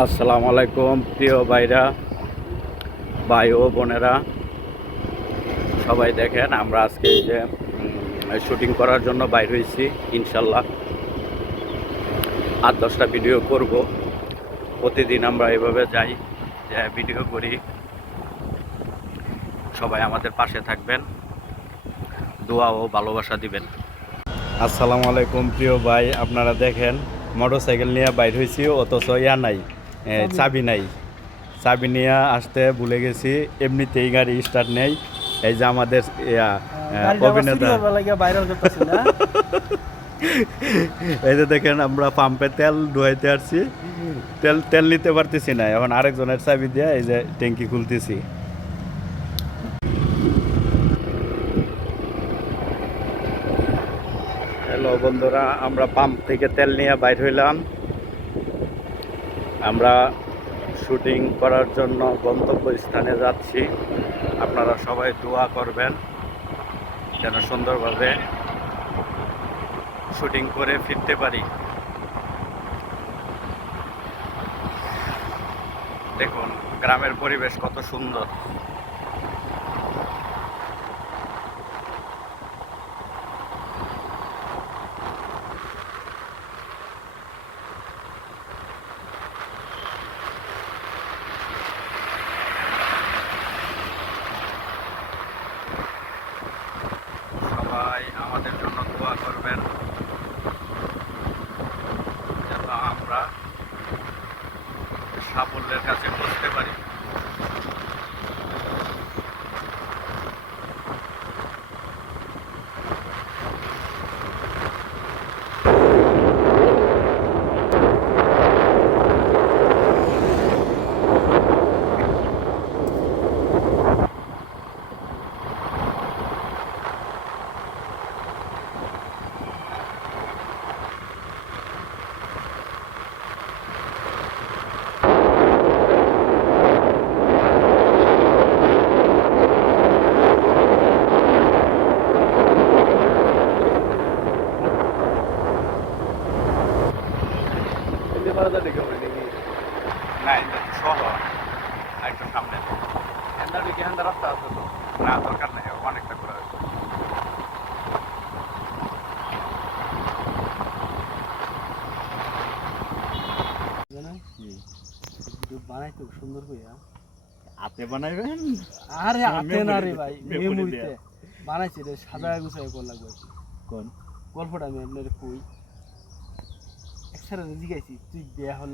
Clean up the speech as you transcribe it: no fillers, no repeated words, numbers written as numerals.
আসসালামু আলাইকুম প্রিয় ভাইরা, ভাই ও বোনেরা, সবাই দেখেন আমরা আজকে এই যে শুটিং করার জন্য বাইর হয়েছি। ইনশাল্লাহ 8-10টা ভিডিও করব। প্রতিদিন আমরা এভাবে যাই, যে ভিডিও করি। সবাই আমাদের পাশে থাকবেন, দোয়া ও ভালোবাসা দিবেন। আসসালামু আলাইকুম প্রিয় ভাই, আপনারা দেখেন মোটরসাইকেল নিয়ে বাইর হয়েছি, অথচ নাই, চাবি নাই। চাবি নিয়ে আসতে ভুলে গেছি, এমনিতেই গাড়ি স্টার্ট নেই। এই যে আমাদের অভিনেতা, এই যে দেখেন আমরা পাম্পে তেল ডুয়াইতে আসছি, তেল তেল নিতে পারতেছি না। এখন আরেকজনের চাবি দিয়ে এই যে ট্যাঙ্কি খুলতেছি। হ্যালো বন্ধুরা, আমরা পাম্প থেকে তেল নিয়ে বাইর হইলাম। আমরা শুটিং করার জন্য গন্তব্যস্থানে যাচ্ছি। আপনারা সবাই দোয়া করবেন যেন সুন্দরভাবে শুটিং করে ফিরতে পারি। দেখুন গ্রামের পরিবেশ কত সুন্দর। সবাই আমাদের জন্য দোয়া করবেন যেন আমরা সাফল্যের কাছে পৌঁছতে পারি। না এটা তো শহর, একটু সামনে রাস্তা আছে তো। না দরকার নেই, অনেকটা করে হয়েছে। বানাইতো সুন্দর কইয়া হাতে বানাইবেন? আরে হাতে না রে ভাই, মেমোরিতে বানাইছি রে, সাজায় গুছায় কোন লাগবে। কোন গল্পটা আমি আপনার কই একসাথে জিগাইছি, তুই বিয়া হল